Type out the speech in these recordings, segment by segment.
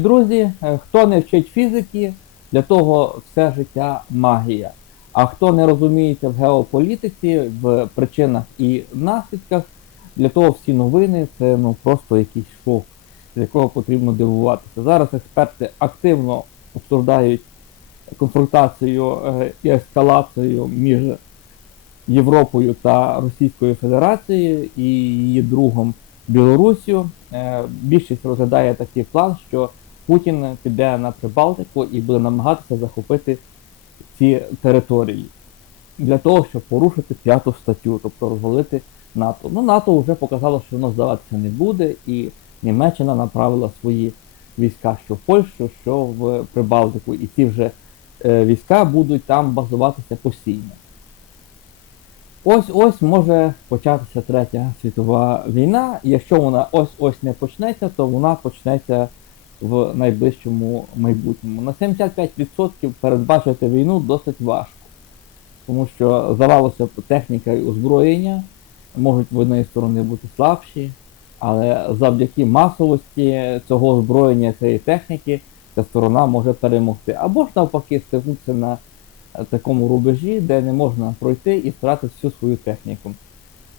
Друзі, е, хто не вчить фізики, для того все життя магія. А хто не розуміється в геополітиці, в причинах і наслідках, для того всі новини це ну просто якийсь шок, з якого потрібно дивуватися. Зараз експерти активно обсуждають конфронтацію е, і ескалацію між Європою та Російською Федерацією і її другом Білоруссю. Е, Більшість розглядає такий план, що Путін піде на Прибалтику і буде намагатися захопити ці території для того, щоб порушити п'яту статтю, тобто розвалити НАТО. Ну, НАТО вже показало, що воно здаватися не буде, і Німеччина направила свої війська що в Польщу, що в Прибалтику, і ці вже е, війська будуть там базуватися постійно. Ось ось може початися третя світова війна. Якщо вона ось ось не почнеться, то вона почнеться в найближчому майбутньому. На 75% передбачити війну досить важко, тому що здавалося техніка і озброєння можуть в однієї сторони бути слабші, але завдяки масовості цього озброєння цієї техніки ця сторона може перемогти. Або ж навпаки стикнутися на такому рубежі, де не можна пройти і втратити всю свою техніку.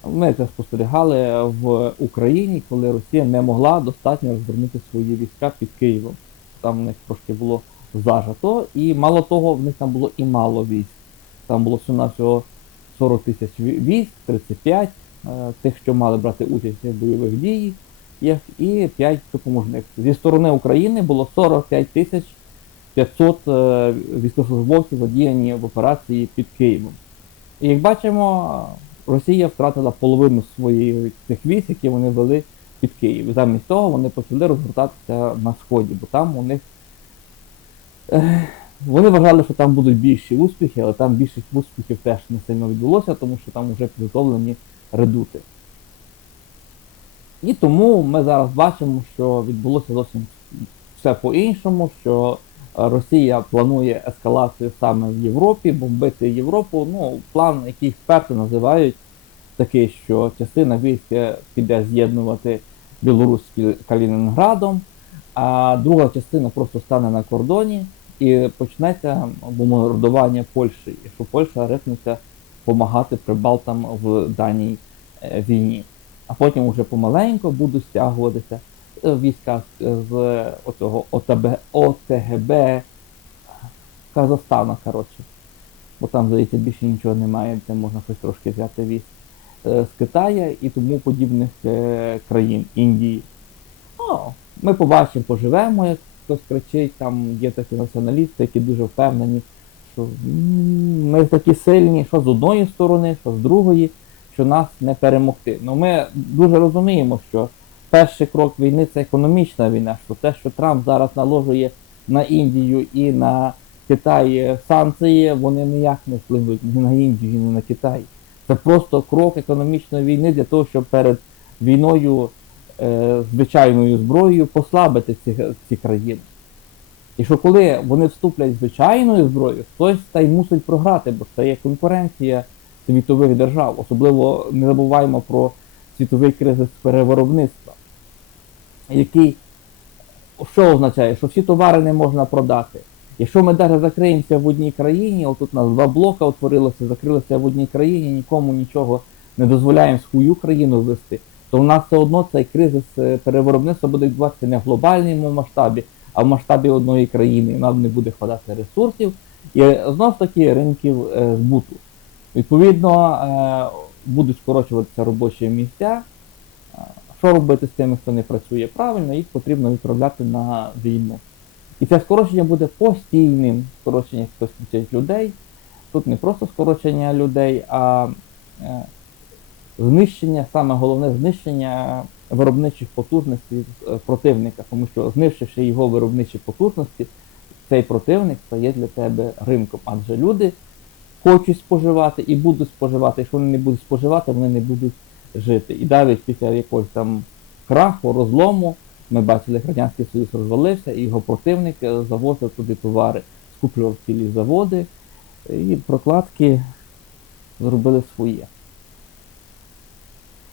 Ми це спостерігали в Україні, коли Росія не могла достатньо розвернути свої війська під Києвом. Там в них трошки було зажато, і мало того, в них там було і мало військ. Там було всього 40 тисяч військ, 35 е, тих, що мали брати участь в бойових діях, і 5 допоможних. Зі сторони України було 45 тисяч 500 е, військовослужбовців задіяні в операції під Києвом. І як бачимо, Росія втратила половину своїх цих військ, які вони вели під Київ. Замість того вони почали розгортатися на сході, бо там у них вони вважали, що там будуть більші успіхи, але там більшість успіхів теж не сильно відбулося, тому що там вже підготовлені редути. І тому ми зараз бачимо, що відбулося зовсім все по-іншому, що е, Росія планує ескалацію саме в Європі, бомбити Європу. Ну, план, який експерти називають такий, що частина військ піде з'єднувати Білорусь з Калінінградом, а друга частина просто стане на кордоні і почнеться бомбардування Польщі, що Польща рипнеться допомагати прибалтам в даній е, війні. А потім вже помаленько будуть стягуватися війська з, оцього ОТБ, ОТГБ Казахстана, коротше. Бо там, здається, більше нічого немає, де можна щось трошки взяти військ е, з Китаю і тому подібних е, країн Індії. О, ми побачимо, поживемо, як хтось кричить, там є такі націоналісти, які дуже впевнені, що ми такі сильні, що з одної сторони, що з другої, що нас не перемогти. Ну ми дуже розуміємо, що перший крок війни це економічна війна, що те, що Трамп зараз наложує на Індію і на Китай санкції, вони ніяк не впливають ні на Індію, ні на Китай. Це просто крок економічної війни для того, щоб перед війною е, звичайною зброєю послабити ці, ці країни. І що коли вони вступлять звичайною зброєю, хтось та й мусить програти, бо це є конкуренція світових держав. Особливо не забуваємо про світовий кризис перевиробництва, який що означає, що всі товари не можна продати. Якщо ми навіть закриємося в одній країні, отут у нас два блока утворилося, закрилися в одній країні, нікому нічого не дозволяємо свою країну вести, то в нас все одно цей кризис е, перевиробництва буде відбуватися не в глобальному масштабі, а в масштабі одної країни. Нам не буде хватати ресурсів і знов таки ринків е, збуту. Відповідно, е, будуть скорочуватися робочі місця. Що робити з тими, хто не працює правильно, їх потрібно відправляти на війну. І це скорочення буде постійним. Скорочення хтось людей. Тут не просто скорочення людей, а е, знищення, саме головне знищення виробничих потужностей е, противника, тому що знищивши його виробничі потужності, цей противник стає для тебе ринком. Адже люди хочуть споживати і будуть споживати. Якщо вони не будуть споживати, вони не будуть жити. І навіть після якогось там краху, розлому, ми бачили, як Радянський Союз розвалився, і його противник е, завозив туди товари, скуплював цілі заводи, і прокладки зробили своє.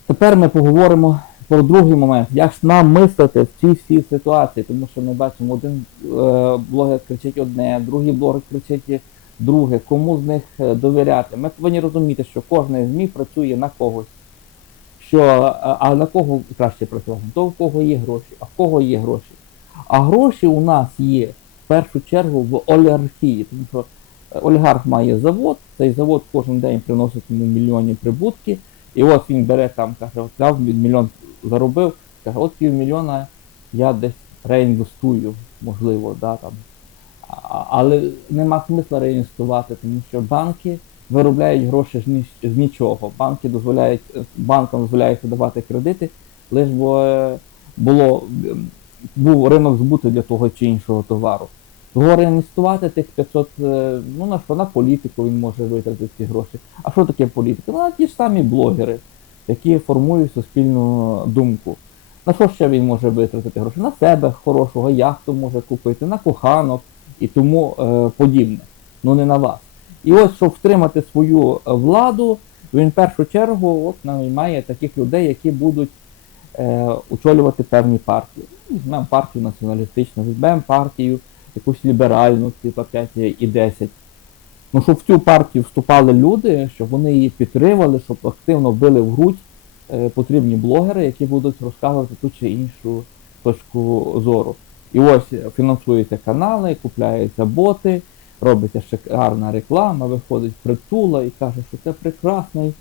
Тепер ми поговоримо про другий момент, як нам мислити в цій всій ситуації, тому що ми бачимо, один е, блогер кричить одне, другий блогер кричить друге, кому з них е, довіряти. Ми повинні розуміти, що кожен ЗМІ працює на когось. Що, а, а на кого краще працювати? То в кого є гроші, а в кого є гроші. А гроші у нас є в першу чергу в олігархії, тому що е, олігарх має завод, цей завод кожен день приносить йому мільйонні прибутки, і от він бере там, каже, от я мільйон заробив, каже, от півмільйона я десь реінвестую, можливо, да, там. Але нема смисла реінвестувати, тому що банки виробляють гроші ж ні- з нічого. Банки дозволяють, банкам дозволяється давати кредити, лише бо е, було, був ринок збуту для того чи іншого товару. Того реінвестувати тих 500, е, ну на що, на політику він може витратити ці гроші. А що таке політика? Ну, ті ж самі блогери, які формують суспільну думку. На що ще він може витратити гроші? На себе хорошого яхту може купити, на коханок і тому е, подібне. Ну не на вас. І ось, щоб втримати свою е, владу, він в першу чергу от, наймає таких людей, які будуть е, очолювати певні партії. Візьмемо партію націоналістичну, візьмемо партію якусь ліберальну, типу 5 і 10. Ну, щоб в цю партію вступали люди, щоб вони її підтримали, щоб активно били в грудь е, потрібні блогери, які будуть розказувати ту чи іншу точку зору. І ось фінансуються канали, купляються боти, робиться шикарна реклама, виходить притула і каже, що це прекрасний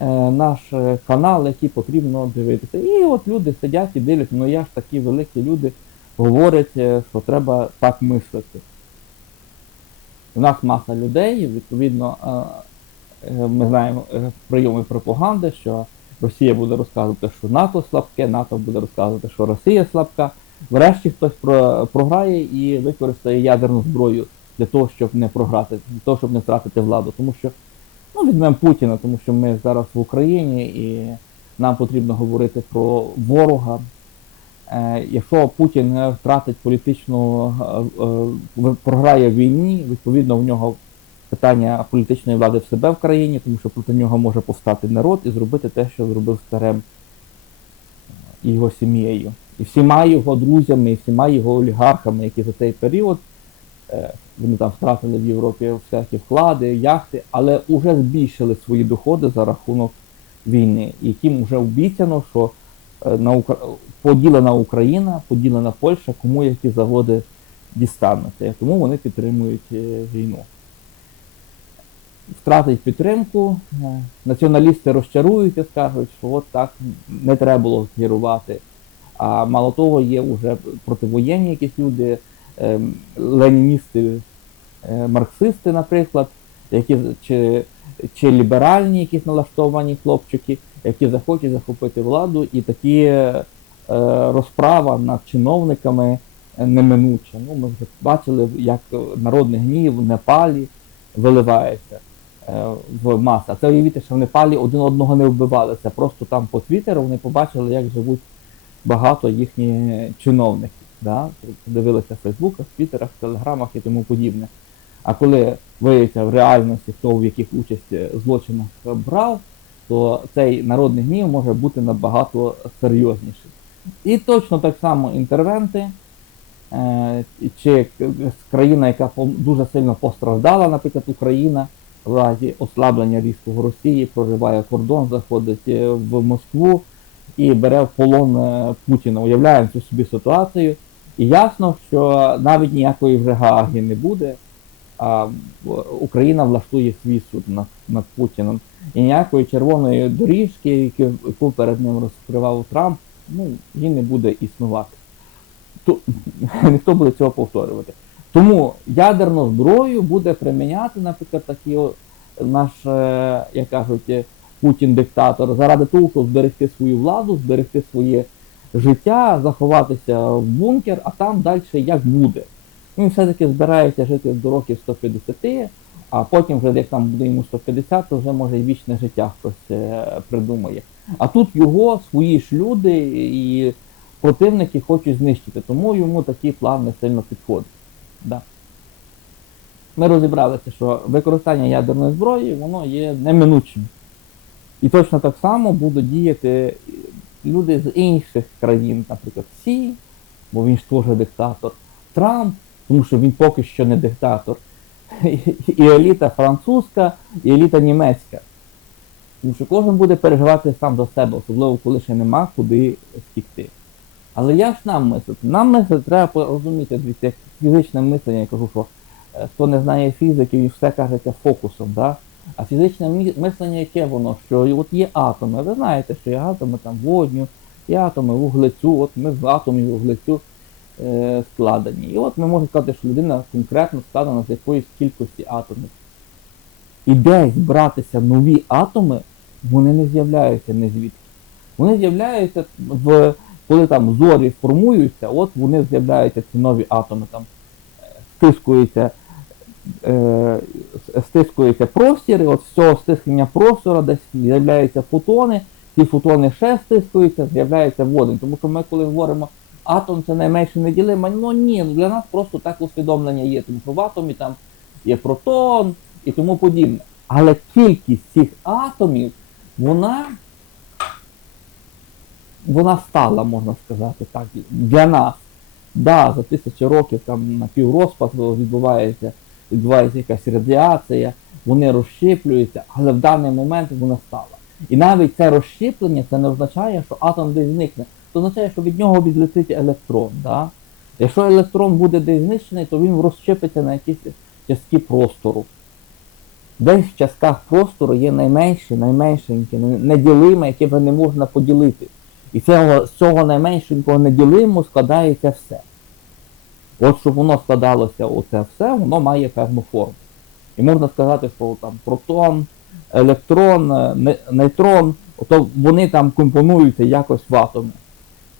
е, наш е, канал, який потрібно дивитися. І от люди сидять і дивляться, ну я ж такі великі люди говорять, е, що треба так мислити. У нас маса людей, відповідно, е, ми знаємо прийоми пропаганди, що Росія буде розказувати, що НАТО слабке, НАТО буде розказувати, що Росія слабка. Врешті хтось програє і використає ядерну зброю для того, щоб не програти, для того, щоб не втратити владу. Тому що, ну, візьмемо Путіна, тому що ми зараз в Україні і нам потрібно говорити про ворога. Е, якщо Путін втратить політичну, е, е, програє в війні, відповідно в нього питання політичної влади в себе в країні, тому що проти нього може повстати народ і зробити те, що зробив старем і його сім'єю. І всіма його друзями, і всіма його олігархами, які за цей період вони там втратили в Європі всякі вклади, яхти, але вже збільшили свої доходи за рахунок війни, яким вже обіцяно, що е, на Укра... поділена Україна, поділена Польща, кому які заводи дістануться. Тому вони підтримують е, війну. Втратить підтримку, е, націоналісти розчаруються, скажуть, що от так не треба було керувати. А мало того, є вже противоєнні якісь люди, леніністи, е, марксисти, наприклад, які чи, чи ліберальні якісь налаштовані хлопчики, які захочуть захопити владу, і такі е, розправа над чиновниками неминуча. Ну, ми вже бачили, як народний гнів в Непалі виливається е, в масах. Це уявіть, що в Непалі один одного не вбивали. Це просто там по Твіттеру вони побачили, як живуть багато їхні чиновників. Да? Дивилися в Фейсбуках, Твіттерах, Телеграмах і тому подібне. А коли виявиться в реальності, хто в яких участь е, злочинах брав, то цей народний гнів може бути набагато серйозніший. І точно так само інтервенти, е, чи країна, яка дуже сильно постраждала, наприклад, Україна, в разі ослаблення різкого Росії, прориває кордон, заходить е, в Москву і бере в полон Путіна. Уявляємо цю собі ситуацію. І ясно, що навіть ніякої вже Гааги не буде, а Україна влаштує свій суд над, над Путіним. І ніякої червоної доріжки, яку, перед ним розкривав Трамп, ну, її не буде існувати. Ту, ніхто буде цього повторювати. Тому ядерну зброю буде приміняти, наприклад, такий наш, е, як кажуть, Путін-диктатор, заради того, щоб зберегти свою владу, зберегти своє життя, заховатися в бункер, а там далі як буде. Він все-таки збирається жити до років 150, а потім, вже як там буде йому 150, то вже може і вічне життя хтось е, придумає. А тут його свої ж люди і противники хочуть знищити, тому йому такий план не сильно підходить. Да. Ми розібралися, що використання ядерної зброї воно є неминучим. І точно так само будуть діяти люди з інших країн, наприклад, Сі, бо він ж теж диктатор, Трамп, тому що він поки що не диктатор, і еліта французька, і еліта німецька. Тому що кожен буде переживати сам за себе, особливо коли ще нема куди втікти. Але як ж нам мислити? Нам мислити треба розуміти, дивіться, як фізичне мислення, я кажу, що е, хто не знає фізики, він все кажеться фокусом. Да? А фізичне мислення, яке воно, що от є атоми. Ви знаєте, що є атоми там водню, є атоми вуглецю, от ми з атомів вуглецю е, складені. І от ми можемо сказати, що людина конкретно складена з якоїсь кількості атомів. І десь братися нові атоми, вони не з'являються не звідки. Вони з'являються в коли там зорі формуються, от вони з'являються ці нові атоми, там е, стискується, е, стискується простір, і от з цього стискання простору десь з'являються фотони, ці фотони ще стискуються, з'являється водень. Тому що ми, коли говоримо атом це найменше неділиме, ну ні, ну для нас просто так усвідомлення є, тому що в атомі там є протон і тому подібне. Але кількість цих атомів, вона вона стала, можна сказати так, для нас. Да, за тисячі років там напіврозпад відбувається, відбувається якась радіація, вони розщеплюються, але в даний момент вона стала. І навіть це розщеплення це не означає, що атом десь зникне. Це означає, що від нього відлетить електрон. Да? Якщо електрон буде десь знищений, то він розщепиться на якісь частки простору. Десь в частках простору є найменші, найменшенькі, не- неділиме, яке не можна поділити. І цього, з цього найменшенького неділимого складається все. От щоб воно складалося оце все, воно має певну форму. І можна сказати, що там протон, електрон, е, нейтрон, то вони там компонуються якось в атомі.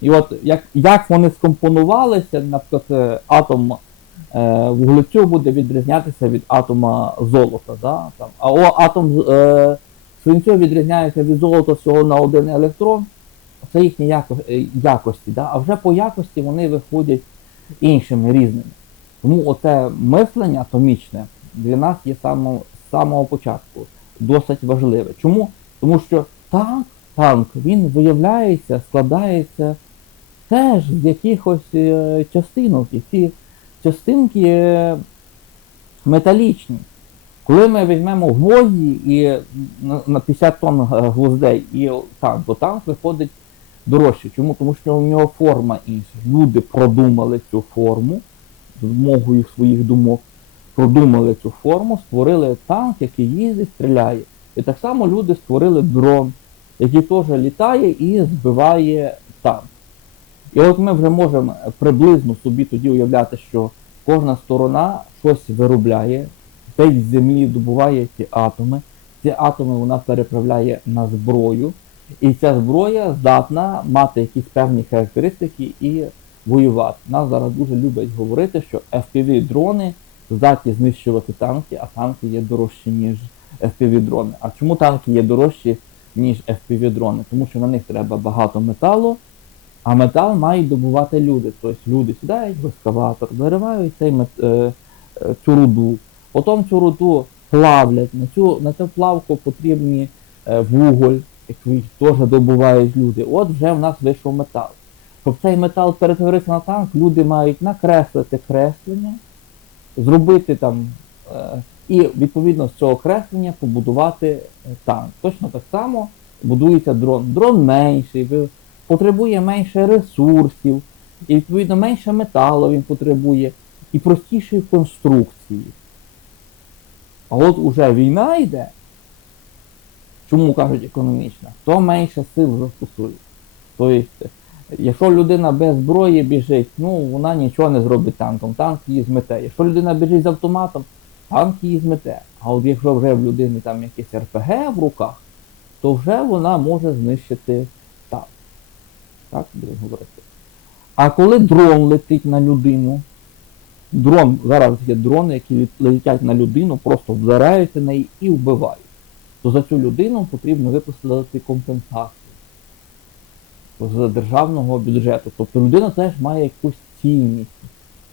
І от як, як вони скомпонувалися, наприклад, е, атом е, вуглецю буде відрізнятися від атома золота. Да? Там, а о, атом е, свинцю відрізняється від золота всього на один електрон. Це їхні яко, е, якості. Да? А вже по якості вони виходять іншими різними. Тому оце мислення атомічне для нас є само, з самого початку досить важливе. Чому? Тому що танк, танк він виявляється, складається теж з якихось е, частинок. І ці частинки е, металічні. Коли ми візьмемо гвозді і на, на 50 тонн е, гвоздей і танк, то танк виходить дорожче. Чому? Тому що у нього форма інша. Люди продумали цю форму з допомогою своїх думок, продумали цю форму, створили танк, який їздить, стріляє. І так само люди створили дрон, який теж літає і збиває танк. І от ми вже можемо приблизно собі тоді уявляти, що кожна сторона щось виробляє, десь з землі добуває ці атоми. Ці атоми вона переправляє на зброю. І ця зброя здатна мати якісь певні характеристики і воювати. Нас зараз дуже люблять говорити, що FPV-дрони здатні знищувати танки, а танки є дорожчі, ніж FPV-дрони. А чому танки є дорожчі, ніж FPV-дрони? Тому що на них треба багато металу, а метал мають добувати люди. Тобто люди сідають в ескаватор, виривають цей мет, е, е, цю руду, потім цю руду плавлять. На цю, на цю плавку потрібні е, вуголь, який теж добувають люди. От вже в нас вийшов метал. Щоб цей метал перетворився на танк, люди мають накреслити креслення, зробити там е, і відповідно з цього креслення побудувати е, танк. Точно так само будується дрон. Дрон менший, потребує менше ресурсів, і відповідно менше металу він потребує, і простішої конструкції. А от уже війна йде, чому кажуть економічна, то менше сил застосує. Тобто, якщо людина без зброї біжить, ну вона нічого не зробить танком, танк її змете. Якщо людина біжить з автоматом, танк її змете. А от якщо вже в людини там якесь РПГ в руках, то вже вона може знищити танк. Так будемо говорити. А коли дрон летить на людину, дрон, зараз є дрони, які летять на людину, просто вдаряються на неї і вбивають, то за цю людину потрібно виплатити компенсацію з державного бюджету. Тобто людина теж має якусь цінність.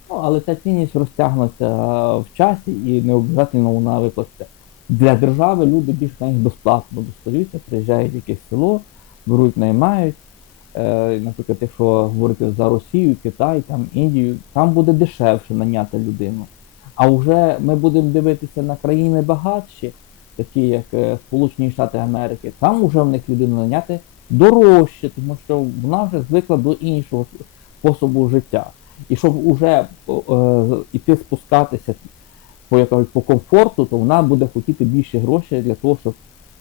Ну, але ця цінність розтягнеться в часі і не обов'язково вона виплатиться. Для держави люди більш-менш безплатно достаються, приїжджають в якесь село, беруть, наймають. е, наприклад, якщо говорити за Росію, Китай, там Індію, там буде дешевше наняти людину. А вже ми будемо дивитися на країни багатші, такі як е, Сполучені Штати Америки, там вже в них людину наняти дорожче, тому що вона вже звикла до іншого способу життя. І щоб уже е, спускатися по, як кажуть, по комфорту, то вона буде хотіти більше грошей для того, щоб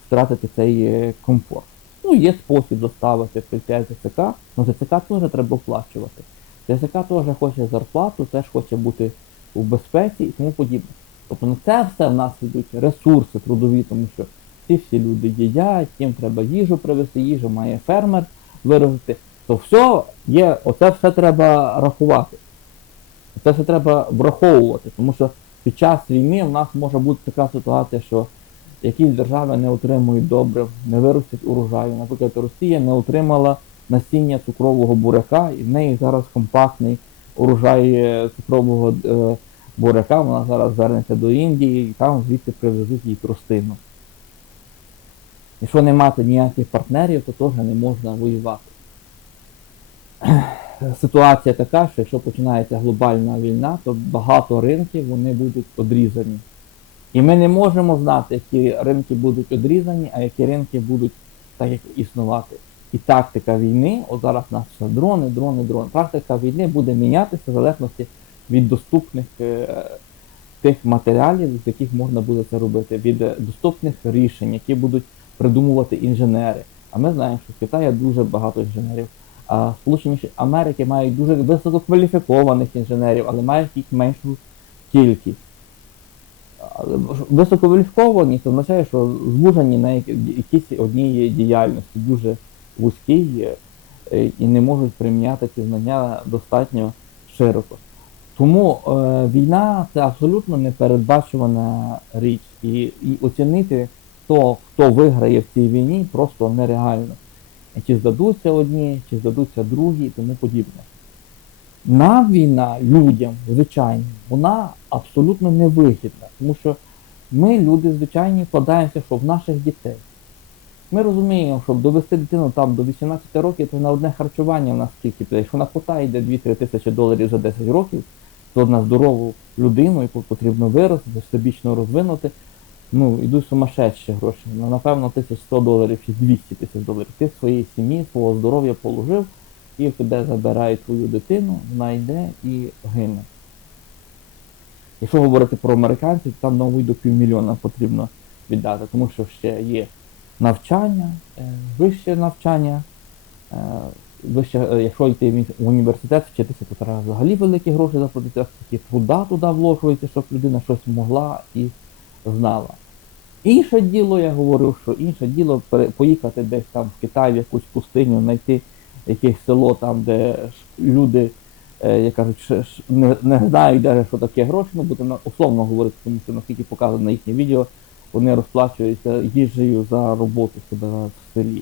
втратити цей е, комфорт. Ну, є спосіб доставити прийти ТЦК, але ТЦК теж треба оплачувати. ТЦК теж хоче зарплату, теж хоче бути у безпеці і тому подібне. Тобто на це все в нас йдуть ресурси трудові, тому що ці всі люди їдять, їм треба їжу привезти, їжу має фермер виробити. То все є, оце все треба рахувати. Це все треба враховувати, тому що під час війни в нас може бути така ситуація, що якісь держави не отримують добре, не виростять урожаю. Наприклад, Росія не отримала насіння цукрового буряка, і в неї зараз компактний урожай е, цукрового е, буряка. Вона зараз звернеться до Індії і там звідти привезуть їй тростину. Якщо не мати ніяких партнерів, то теж не можна воювати. Ситуація така, що якщо починається глобальна війна, то багато ринків вони будуть одрізані. І ми не можемо знати, які ринки будуть одрізані, а які ринки будуть так як існувати. І тактика війни, от зараз у нас дрони, дрони, дрони. Тактика війни буде мінятися в залежності від доступних е, тих матеріалів, з яких можна буде це робити, від доступних рішень, які будуть придумувати інженери. А ми знаємо, що в Китаї дуже багато інженерів. А Сполучені Америки мають дуже висококваліфікованих інженерів, але мають їх меншу кількість. Висококваліфіковані це означає, що звужені на які- якійсь одній діяльності, дуже вузькій е, і не можуть приміняти ці знання достатньо широко. Тому е, війна це абсолютно непередбачувана річ. І, і оцінити то, хто виграє в цій війні, просто нереально. Чи здадуться одні, чи здадуться другі і тому подібне. Нам війна людям, звичайно, вона абсолютно невигідна, тому що ми, люди звичайні, вкладаємося що в наших дітей. Ми розуміємо, щоб довести дитину там до 18 років, то на одне харчування в нас скільки. Якщо на кота йде 2-3 тисячі доларів за 10 років, на здорову людину, яку потрібно виростити, всебічно розвинути, ну, йдуть сумасшедші гроші. Ну, напевно, 1100 доларів чи 200 тисяч доларів. Ти своїй сім'ї, свого здоров'я положив, і в тебе забирають твою дитину, вона йде і гине. Якщо говорити про американців, там на до півмільйона потрібно віддати, тому що ще є навчання, е, вище навчання. Вище, е, якщо йти в університет вчитися, то треба взагалі великі гроші заплатити, скільки труда туди вложується, щоб людина щось могла і знала. Інше діло, я говорю, що інше діло поїхати десь там в Китай, в якусь пустиню, знайти якесь село там, де люди, е, як кажуть, не, не знають, де, що таке гроші, ну будемо условно говорити, тому що наскільки показано на їхнє відео, вони розплачуються їжею за роботу себе в селі.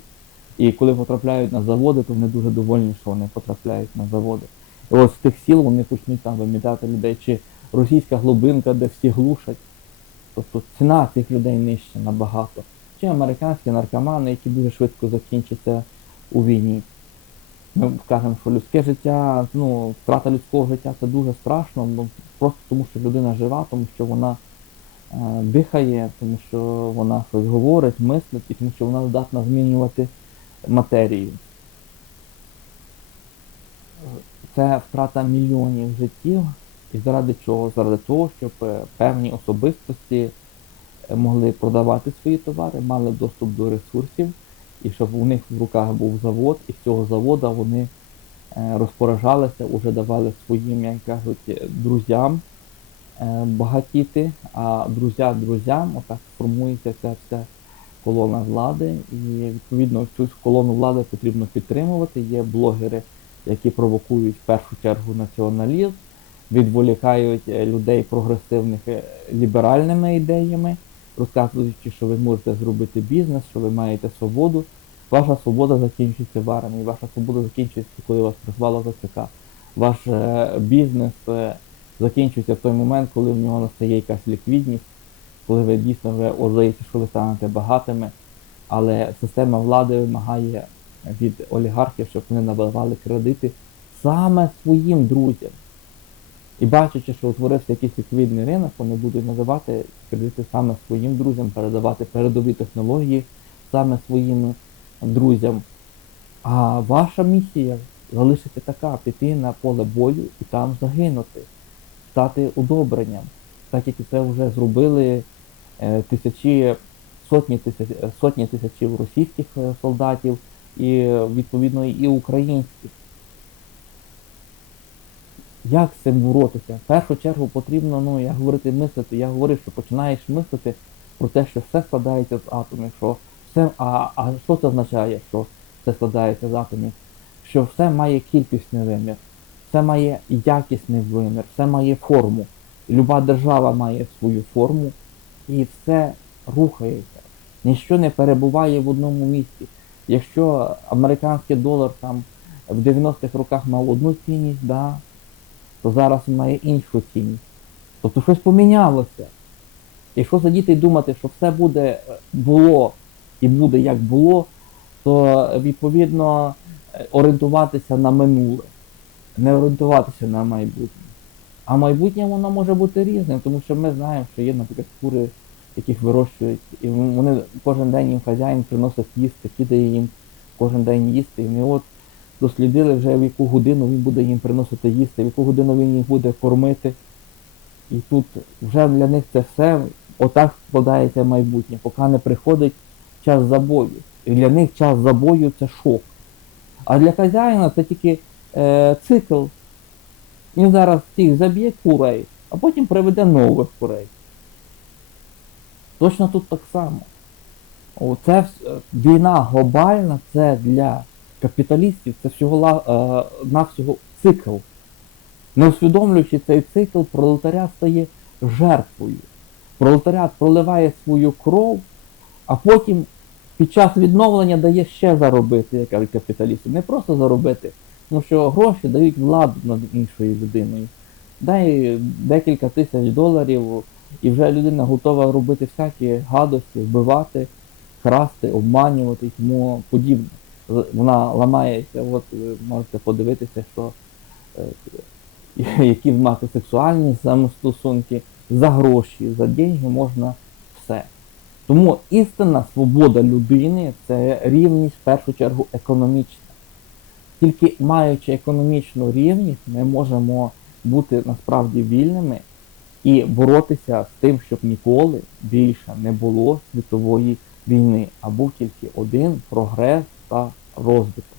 І коли потрапляють на заводи, то вони дуже довольні, що вони потрапляють на заводи. І ось з тих сіл вони почнуть там вимітати людей, чи російська глибинка, де всі глушать. Тобто ціна цих людей нижча набагато. Чи американські наркомани, які дуже швидко закінчаться у війні. Ми кажемо, що людське життя, ну, втрата людського життя це дуже страшно, ну, просто тому що людина жива, тому що вона е, дихає, тому що вона щось говорить, мислить, і тому що вона здатна змінювати матерію. Це втрата мільйонів життів. І заради чого? Заради того, щоб е, певні особистості е, могли продавати свої товари, мали доступ до ресурсів, і щоб у них в руках був завод, і з цього заводу вони е, розпоражалися, вже давали своїм, як кажуть, друзям багатіти, а друзя друзям, отак формується ця вся колона влади. І відповідно цю колону влади потрібно підтримувати. Є блогери, які провокують в першу чергу націоналізм відволікають е, людей прогресивних е, ліберальними ідеями, розказуючи, що ви можете зробити бізнес, що ви маєте свободу. Ваша свобода закінчується в армії, ваша свобода закінчується, коли вас призвало ЗЦК. Ваш е, бізнес закінчується в той момент, коли в нього настає якась ліквідність, коли ви дійсно вже озаєте, що ви станете багатими, але система влади вимагає від олігархів, щоб вони надавали кредити саме своїм друзям. І бачачи, що утворився якийсь ліквідний ринок, вони будуть надавати кредити саме своїм друзям, передавати передові технології саме своїм друзям. А ваша місія залишиться така: піти на поле бою і там загинути, стати удобренням, так як це вже зробили тисячі, сотні тисяч, сотні тисячів російських е, солдатів і е, відповідно і українських. Як з цим боротися? В першу чергу потрібно, ну, я говорити мислити, я говорив, що починаєш мислити про те, що все складається з атомів, що все, а, а що це означає, що все складається з атомів? Що все має кількісний вимір, все має якісний вимір, все має форму. Люба держава має свою форму і все рухається. Ніщо не перебуває в одному місці. Якщо американський долар там в 90-х роках мав одну цінність, да, то зараз має іншу цінність. Тобто щось помінялося. Якщо сидіти і думати, що все буде е, було і буде як було, то е, відповідно е, орієнтуватися на минуле, не орієнтуватися на майбутнє. А майбутнє воно може бути різним, тому що ми знаємо, що є, наприклад, кури, яких вирощують, і вони кожен день їм хазяїн приносить їсти, кидає їм кожен день їсти. І ми от дослідили вже в яку годину він буде їм приносити їсти, в яку годину він їх буде кормити. І тут вже для них це все отак складається майбутнє, поки не приходить час забою. І для них час забою це шок. А для хазяїна це тільки е, цикл. Він зараз тих заб'є курей, а потім приведе нових курей. Точно тут так само. Оце е, війна глобальна, це для капіталістів, це всього е, навсього цикл. Не усвідомлюючи цей цикл, пролетаріат стає жертвою. Пролетаріат проливає свою кров, а потім під час відновлення дає ще заробити, як кажуть капіталісти. Не просто заробити, тому що гроші дають владу над іншою людиною. Дай декілька тисяч доларів, і вже людина готова робити всякі гадості, вбивати, красти, обманювати і тому подібне. Вона ламається, от ви можете подивитися, що е, які мати сексуальні самостосунки, за гроші, за деньги можна все. Тому істинна свобода людини це рівність в першу чергу економічна. Тільки маючи економічну рівність, ми можемо бути насправді вільними і боротися з тим, щоб ніколи більше не було світової війни, а був тільки один прогрес та розвиток.